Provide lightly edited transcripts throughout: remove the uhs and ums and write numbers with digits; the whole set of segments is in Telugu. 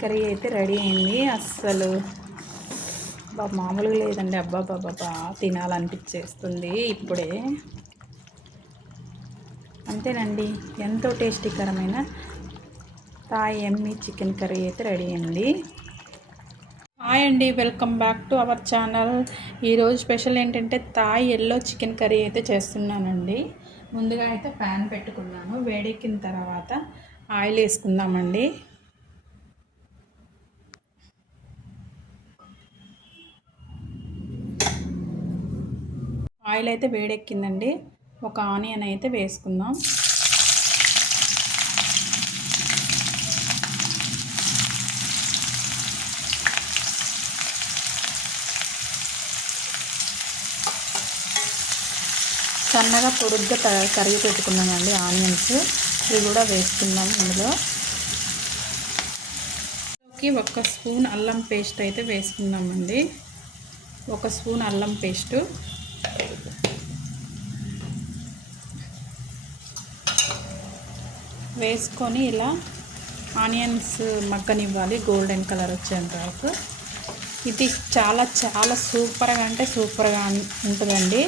చికెన్ కర్రీ అయితే రెడీ అయింది. అస్సలు మామూలుగా లేదండి. అబ్బా తినాలనిపించేస్తుంది ఇప్పుడే. అంతేనండి, ఎంతో టేస్టీకరమైన థాయ్ యమ్మీ చికెన్ కర్రీ అయితే రెడీ అయింది. హాయ్ అండి, welcome back to our channel. ఈరోజు స్పెషల్ ఏంటంటే థాయ్ ఎల్లో చికెన్ కర్రీ అయితే చేస్తున్నానండి. ముందుగా అయితే ప్యాన్ పెట్టుకున్నాను. వేడెక్కిన తర్వాత ఆయిల్ వేసుకుందామండి. ఆయిల్ అయితే వేడెక్కిందండి. ఒక ఆనియన్ అయితే వేసుకుందాం. సన్నగా పొడుగ్గా తరిగి పెట్టుకున్నానండి ఆనియన్స్. ఇవి కూడా వేసుకుందాం. ఇందులో 1 స్పూన్ అల్లం పేస్ట్ అయితే వేసుకుందామండి. 1 స్పూన్ అల్లం పేస్టు, వేసుకొని ఇలా ఆనియన్స్ మగ్గనివ్వాలి గోల్డెన్ కలర్ వచ్చేంత వరకు. ఇది చాలా చాలా సూపర్గా అంటే సూపర్గా ఉంటుందండి.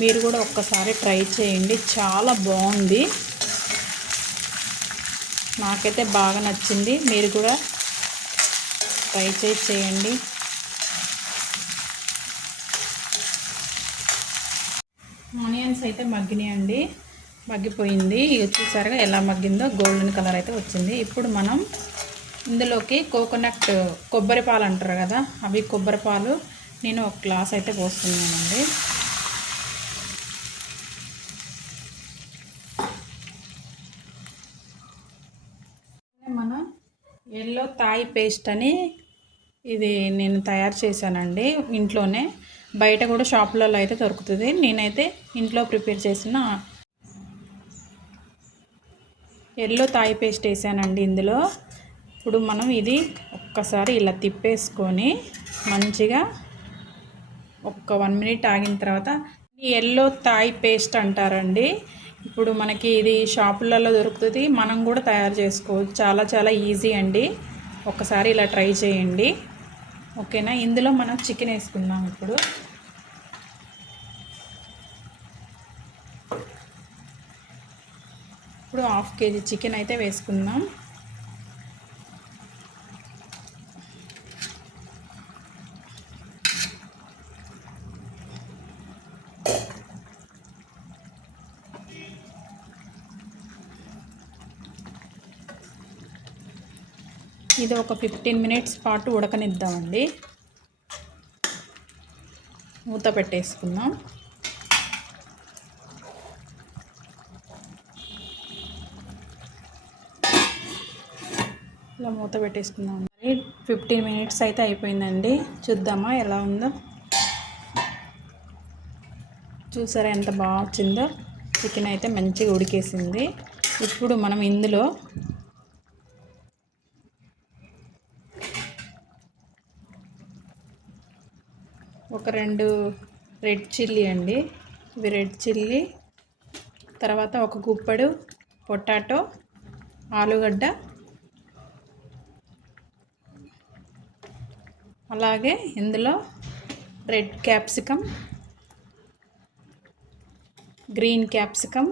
మీరు కూడా ఒక్కసారి ట్రై చేయండి, చాలా బాగుంది. నాకైతే బాగా నచ్చింది. మీరు కూడా ట్రై చేయండి. ఆనియన్స్ అయితే మగ్గినాయండి, మగ్గిపోయింది. ఇక చూసారుగా ఎలా మగ్గిందో, గోల్డెన్ కలర్ అయితే వచ్చింది. ఇప్పుడు మనం ఇందులోకి కొబ్బరి పాలు అంటారు కదా, అవి కొబ్బరి పాలు నేను 1 గ్లాస్ అయితే పోస్తున్నానండి. మనం ఎల్లో థాయ్ పేస్ట్ అని ఇది నేను తయారు చేశానండి ఇంట్లోనే. బయట కూడా షాపులలో అయితే దొరుకుతుంది. నేనైతే ఇంట్లో ప్రిపేర్ చేసిన ఎల్లో థాయ్ పేస్ట్ వేసానండి ఇందులో. ఇప్పుడు మనం ఇది ఒక్కసారి ఇలా తిప్పేసుకొని మంచిగా 1 మినిట్ ఆగిన తర్వాత, ఈ ఎల్లో థాయ్ పేస్ట్ అంటారండి. ఇప్పుడు మనకి ఇది షాపులలో దొరుకుతుంది, మనం కూడా తయారు చేసుకోవచ్చు. చాలా చాలా ఈజీ అండి. ఒక్కసారి ఇలా ట్రై చేయండి, ఓకేనా. ఇందులో మనం చికెన్ వేసుకుందాం. ఇప్పుడు 1/2 కేజీ చికెన్ అయితే వేసుకుందాం. ఇది ఒక 15 మినిట్స్ పాటు ఉడకనిద్దామండి. మూత పెట్టేసుకుందాం. ఇలా మూత పెట్టేసుకుందాం. 15 మినిట్స్ అయితే అయిపోయిందండి. చూద్దామా ఎలా ఉందో. చూసారా ఎంత బాగా వచ్చిందో. చికెన్ అయితే మంచిగా ఉడికేసింది. ఇప్పుడు మనం ఇందులో ఒక 2 రెడ్ చిల్లీ అండి, ఇవి రెడ్ చిల్లీ. తర్వాత 1 గుప్పెడు పొటాటో, ఆలుగడ్డ, అలాగే ఇందులో రెడ్ క్యాప్సికమ్, గ్రీన్ క్యాప్సికమ్,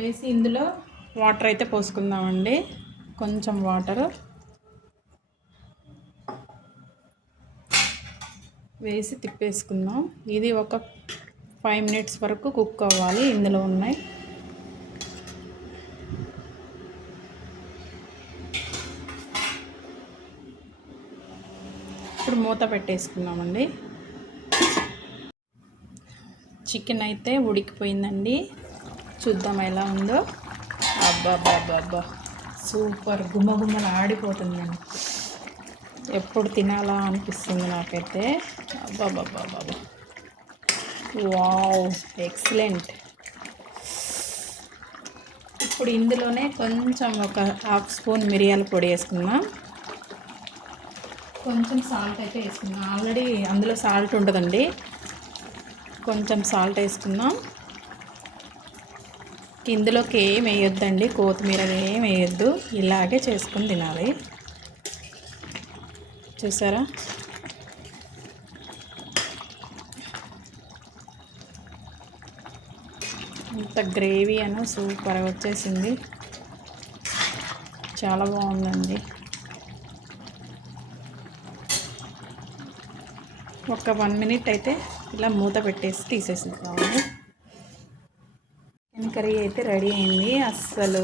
వేసి ఇందులో వాటర్ అయితే పోసుకుందామండి. కొంచెం వాటర్ వేసి తిప్పేసుకుందాం. ఇది ఒక 5 మినిట్స్ వరకు కుక్ అవ్వాలి. ఇందులో ఉన్నాయి. ఇప్పుడు మూత పెట్టేసుకుందామండి. చికెన్ అయితే ఉడికిపోయిందండి. చూద్దాం ఎలా ఉందో. అబ్బా సూపర్, గుమ్మగుమ్మలు ఆడిపోతుందండి. ఎప్పుడు తినాలా అనిపిస్తుంది నాకైతే. అబ్బా వావ్, ఎక్సలెంట్. ఇప్పుడు ఇందులోనే కొంచెం ఒక 1/2 స్పూన్ మిరియాల పొడి వేసుకుందాం. కొంచెం సాల్ట్ అయితే వేసుకుందాం. ఆల్రెడీ అందులో సాల్ట్ ఉంటుందండి. కొంచెం సాల్ట్ వేసుకుందాం. ఇందులోకి ఏం వేయొద్దండి, కొత్తిమీర ఏం వేయొద్దు, ఇలాగే చేసుకొని తినాలి. చూసారా? ఇంత గ్రేవీ అని సూపర్గా వచ్చేసింది, చాలా బాగుందండి. ఒక 1 మినిట్ అయితే ఇలా మూత పెట్టేసి తీసేసుకోవాలి. చికెన్ కర్రీ అయితే రెడీ అయింది. అస్సలు